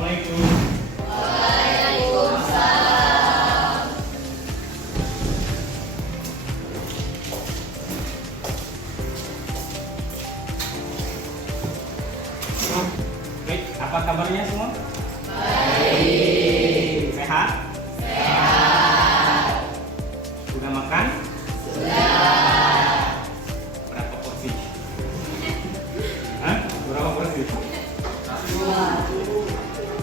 Assalamualaikum. Waalaikumsalam. Baik, apa kabarnya semua? Baik. Sehat? Sehat. Sudah makan? Sudah. Berapa porsi? Hah? Berapa porsi?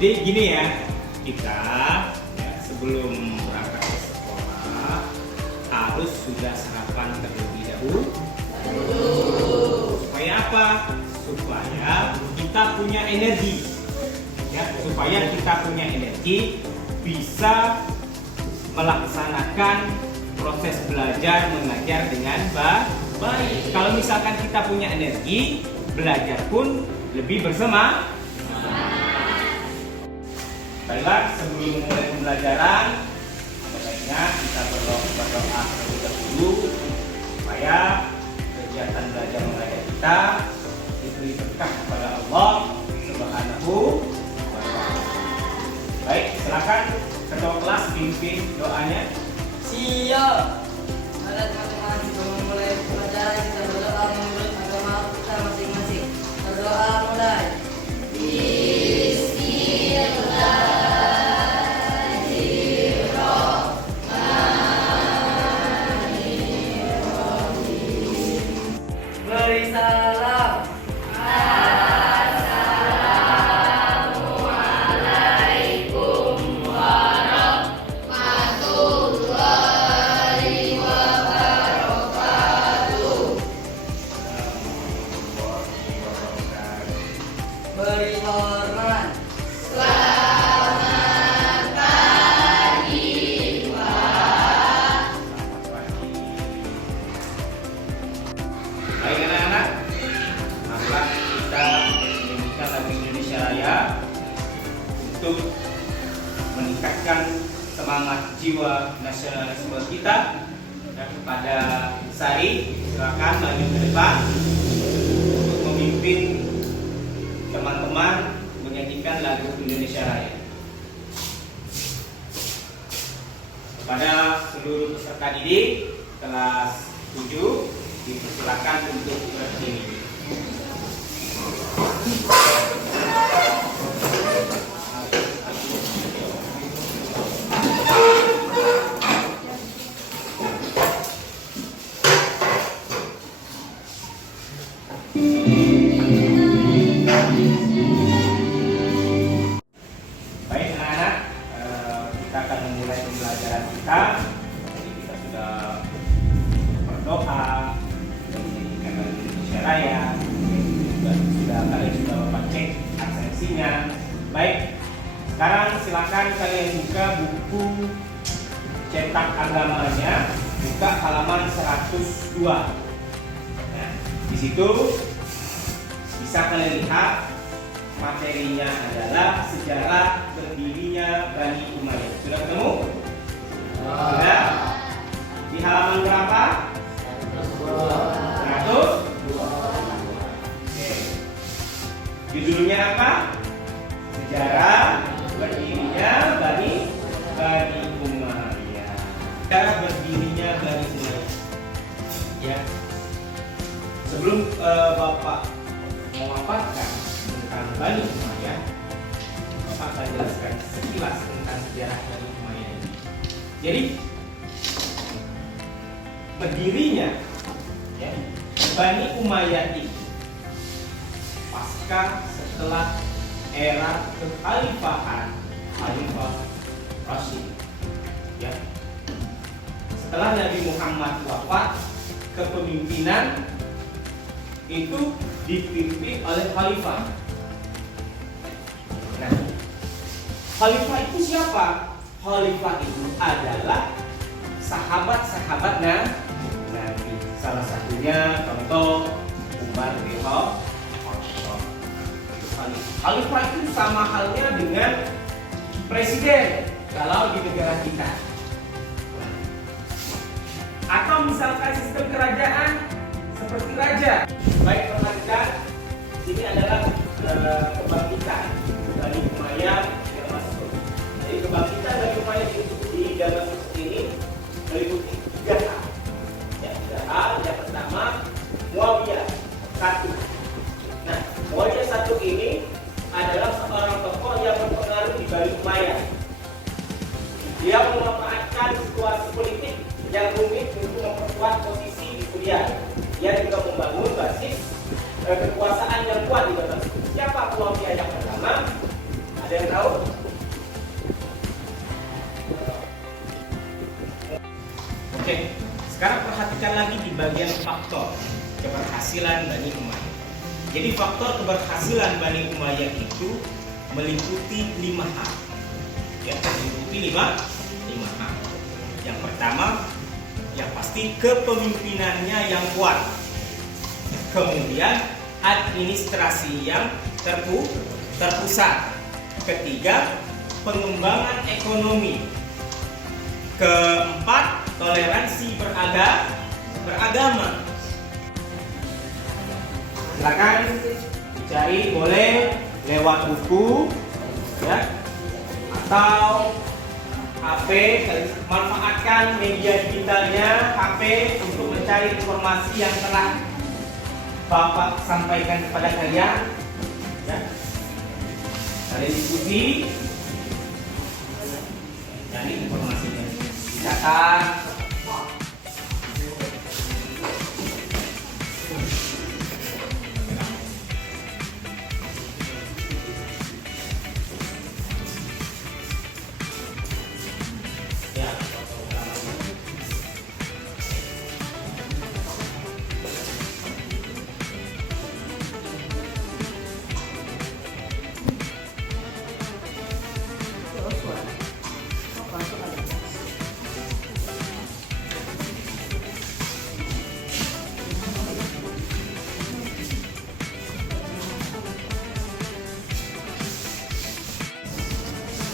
Jadi gini ya, kita ya, sebelum berangkat ke sekolah harus sudah sarapan terlebih dahulu. Supaya apa? Supaya kita punya energi. Ya, supaya kita punya energi bisa melaksanakan proses belajar mengajar dengan baik. Kalau misalkan kita punya energi, belajar pun lebih bersemangat. Baiklah, sebelum mulai pembelajaran, baiknya kita berdoa terlebih dahulu supaya kegiatan belajar mengajar kita diberi berkah kepada Allah Subhanahu wa Ta'ala. Baik, silakan ketua kelas pimpin doanya. Siap. Mari teman-teman sebelum memulai pelajaran kita berdoa menurut agama kita masing-masing. Berdoa mulai. Beri salam. Beri hormat. Baik anak-anak, marilah kita menyanyikan lagu Indonesia Raya untuk meningkatkan semangat jiwa nasionalisme kita. Dan kepada Sari, silakan maju ke depan untuk memimpin teman-teman menyanyikan lagu Indonesia Raya. Kepada seluruh peserta didik kelas 7 dipersilakan untuk berdiri. Baik anak-anak, kita akan memulai pembelajaran kita. Jadi kita sudah berdoa, menyanyikan lagu Indonesia Raya, kalian sudah cek absensinya. Baik, sekarang silakan kalian buka buku cetak agamanya, buka halaman 102. Nah, di situ bisa kalian lihat materinya adalah sejarah berdirinya Bani Umayyah. Sudah ketemu? Sudah? Di halaman berapa? 100? Oke. Judulnya apa? Sejarah berdirinya Bani Umayyah. Sejarah berdirinya Bani Umayyah. Ya. Sebelum Bapak memaparkan tentang Bani Umayyah, Bapak akan jelaskan sekilas tentang sejarah Bani Umayyah ini. Jadi berdirinya ya, Bani Umayyah ini pasca setelah era kekhalifahan Khalifah Rasyid. Ya. Setelah Nabi Muhammad wafat, kepemimpinan itu dipimpin oleh khalifah. Nah, khalifah itu siapa? Khalifah itu adalah sahabat-sahabat Nabi. Salah satunya contoh Umar bin Khattab. Khalifah itu sama halnya dengan presiden kalau di negara kita. Atau misalkan sistem kerajaan seperti raja. Baik, perhatikan, ini adalah kebangkitan Bani Umayyah yang tahu? Oke, sekarang perhatikan lagi di bagian faktor keberhasilan Bani Umayyah. Jadi faktor keberhasilan Bani Umayyah itu meliputi 5 hal. Ya, meliputi 5 hal. Yang pertama, yang pasti kepemimpinannya yang kuat. Kemudian administrasi yang terpusat. Ketiga, pengembangan ekonomi. Keempat, toleransi beragama. Silakan dicari, boleh lewat buku, ya, atau HP. Manfaatkan media digitalnya HP untuk mencari informasi yang telah Bapak sampaikan kepada kalian, ya. Kalian diskusi, cari informasinya, dicatat. Ya.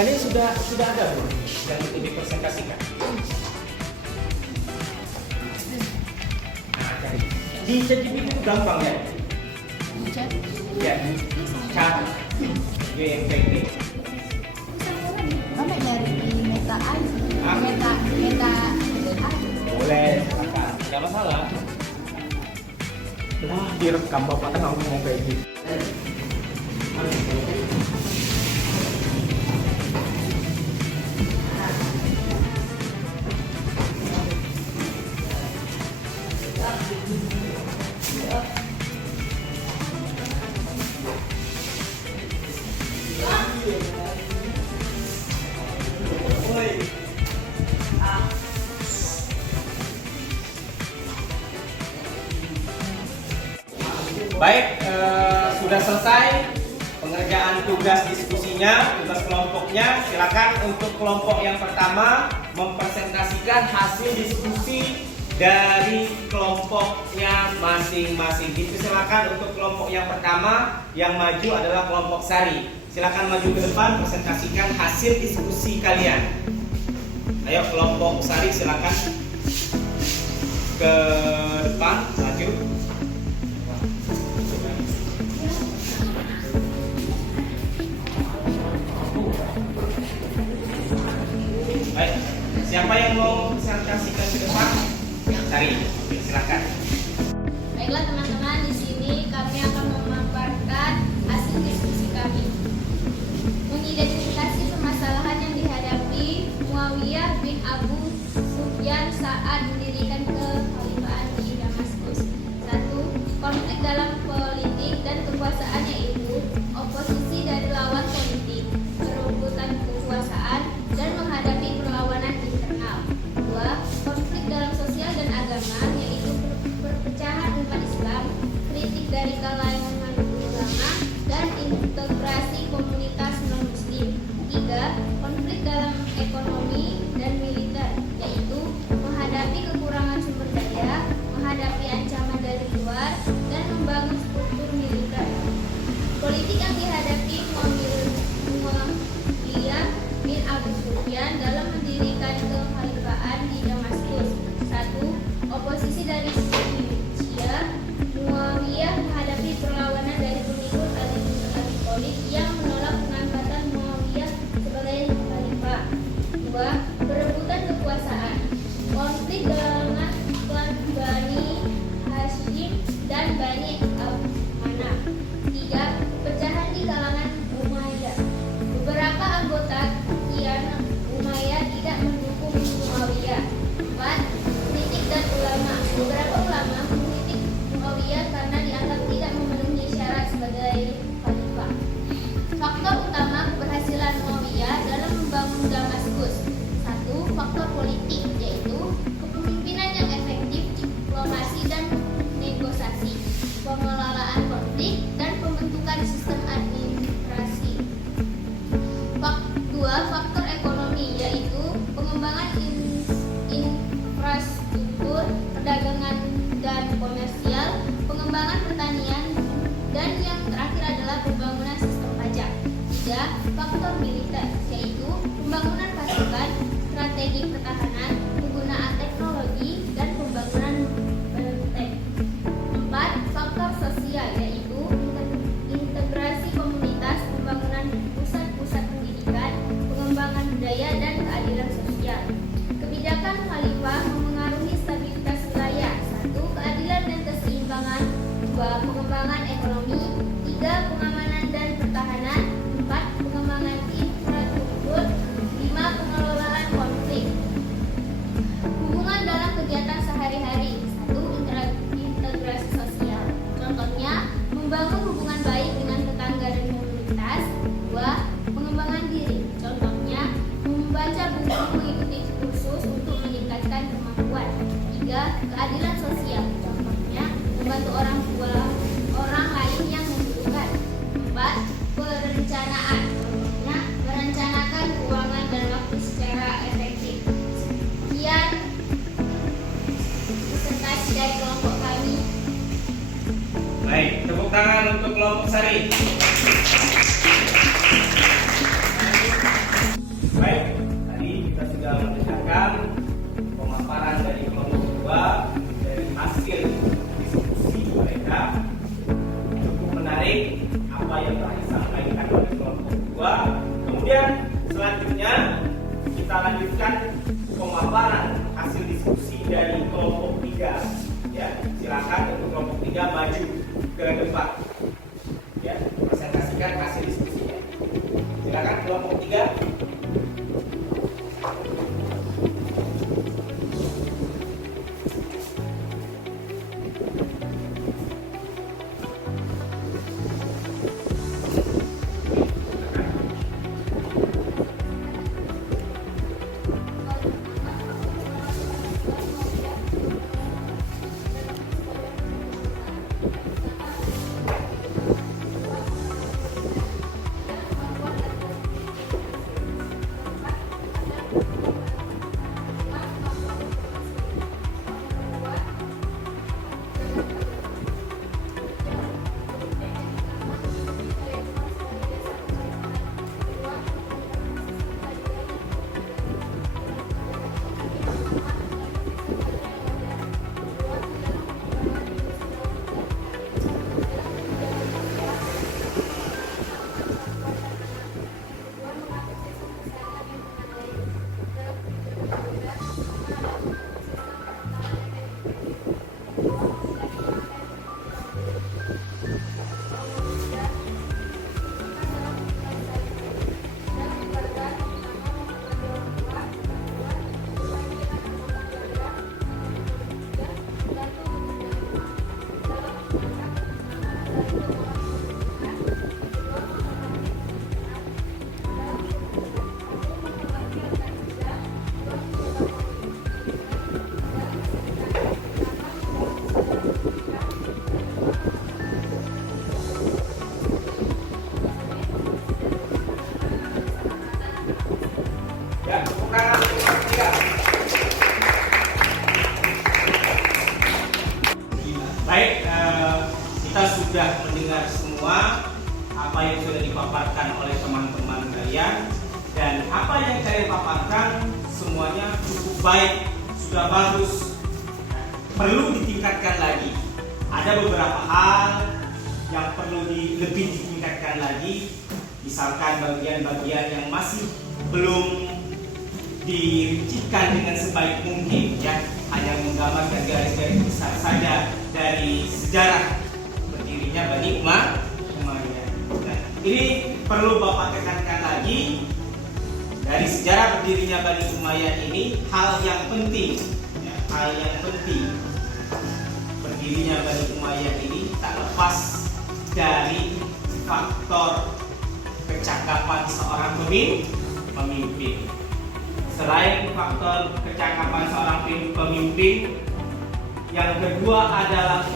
Kalian sudah ada belum yang untuk dipresentasikan? Nah, cari. Di ChatGPT itu gampang ya? Ya, chat GPT. Mana nyari di Meta aja? Meta Boleh, silakan. Tidak masalah. Wah, direkam Bapak kan ngomong kayak gitu. Baik, sudah selesai pengerjaan tugas diskusinya, tugas kelompoknya. Silakan untuk kelompok yang pertama mempresentasikan hasil diskusi dari kelompoknya masing-masing. Silakan untuk kelompok yang pertama, yang maju adalah kelompok Sari. Silakan maju ke depan, presentasikan hasil diskusi kalian. Ayo kelompok Sari, silakan ke depan, maju. Baik, siapa yang mau presentasikan ke depan? Sari, oke, silakan. Baiklah teman-teman, di sini kami akan memaparkan hasil diskusi kami. Mengidentifikasi permasalahan yang dihadapi Muawiyah bin Abu Sufyan saat mendirikan kekhalifahan di Damaskus. 1. Konflik dalam politik dan kekuasaan, yaitu oposisi dari lawan politik, perebutan kekuasaan, dan menghadapi perlawanan internal. 2. Konflik dalam sosial dan agama, yaitu perpecahan umat Islam, kritik dari kalangan ulama, dan integrasi komunitas non-muslim. 3. Konflik dalam ekonomi dan militer, yaitu menghadapi kekurangan sumber daya, menghadapi ancaman dari luar, dan membangun struktur militer. Politik yang dihadapi Muawiyah bin Abu Sufyan dalam mendirikan kekhalifahan di Damaskus. 1. Oposisi dari Syiah. Muawiyah menghadapi perlawanan dari pengikut Ali bin Abi Thalib yang menolak pengangkatan Muawiyah sebagai khalifah. 2. Perebutan kekuasaan. Konflik dengan klan Bani Hashim dan Bani Manaf. 3. Pecahan di kalangan Umayyah. Beberapa anggota Kian Umayyah tidak mendukung Muawiyah. 4. Kritik dan ulama. Beberapa faktor militer, yaitu pembangunan pasukan, strategi pertahanan, penggunaan teknologi, dan pembangunan benteng. 4. Faktor sosial, yaitu integrasi komunitas, pembangunan pusat-pusat pendidikan, pengembangan budaya, dan keadilan sosial. Kebijakan khalifah memengaruhi stabilitas wilayah. 1. Keadilan dan keseimbangan. 2. Pengembangan ekonomi. 3. Pengamanan dan pertahanan. 4. Pengembangan infrastruktur. 5. Pengelolaan konflik. Hubungan dalam kegiatan sehari-hari. 1. Integrasi sosial. Contohnya, membangun hubungan baik dengan tetangga dan komunitas. 2. Pengembangan diri. Contohnya, membaca buku, mengikuti kursus untuk meningkatkan kemampuan. 3. Keadilan sosial. Contohnya, membantu orang lain yang membutuhkan. 4. Perencanaan. Contohnya, merencanakan keuangan dan waktu secara efektif. Sekian presentasi dari kelompok kami. Baik, tepuk tangan untuk kelompok Sari. Baik, tadi kita sudah mendengarkan pemaparan dari kelompok 2 dari hasil diskusi mereka. Cukup menarik apa yang telah disampaikan oleh kelompok 2. Kemudian selanjutnya kita lanjutkan pemaparan hasil diskusi dari kelompok 3. Ya, silakan untuk kelompok 3 maju ke depan. Ya, presentasikan hasil diskusinya. Silakan kelompok 3. Ya, tepuk tangan untuk kelompok 3. Baik, kita sudah mendengar semua apa yang sudah dipaparkan oleh teman-teman kalian, dan apa yang saya paparkan semuanya cukup baik, sudah bagus. Perlu ditingkatkan lagi. Ada beberapa hal yang perlu lebih ditingkatkan lagi, misalkan bagian-bagian yang masih belum dirincikan dengan sebaik mungkin, ya, hanya menggambarkan garis-garis besar saja dari sejarah berdirinya Bani Umayyah. Nah, ini perlu Bapak tekankan lagi, dari sejarah berdirinya Bani Umayyah ini hal yang penting, ya, hal yang penting. Berdirinya Bani Umayyah ini tak lepas dari faktor kecakapan seorang pemimpin. Selain faktor kecakapan seorang pemimpin, yang kedua adalah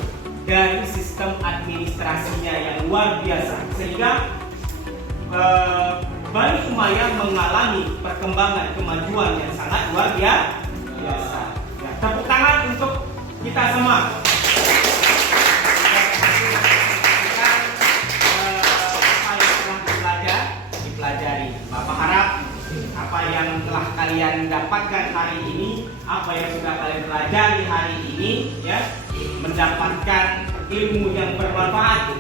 dari sistem administrasinya yang luar biasa, sehingga Bani Umayyah mengalami perkembangan kemajuan yang sangat luar biasa. Ya, tepuk tangan untuk kita semua. Apa yang telah dipelajari pelajari. Bapak harap apa yang telah kalian dapatkan hari ini, apa yang sudah kalian pelajari hari ini, ya, mendapatkan ilmu yang bermanfaat,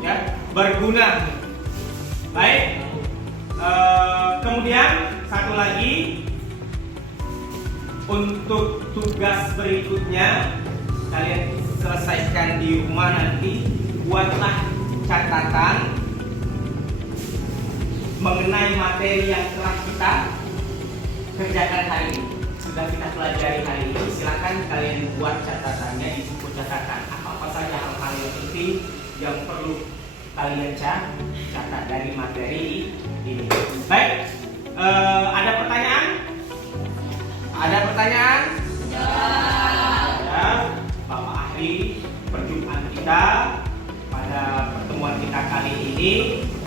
ya, berguna. Baik. Kemudian satu lagi, untuk tugas berikutnya kalian selesaikan di rumah nanti, buatlah catatan mengenai materi yang telah kita kerjakan hari ini, sudah kita pelajari hari ini. Silakan kalian buat catatannya di buku catatan, apa saja hal-hal yang penting yang perlu kalian catat dari materi ini. Baik, ada pertanyaan? Ada pertanyaan? Ya, Bapak Ahli, perjumpaan kita pada pertemuan kita kali ini,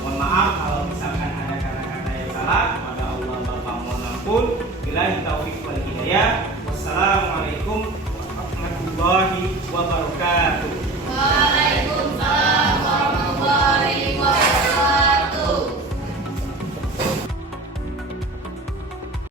mohon maaf kalau misalkan ada kata-kata yang salah, kepada Allah Bapak mohon ampun. Billahi taufiq wal hidayah. Wassalamualaikum warahmatullahi wabarakatuh.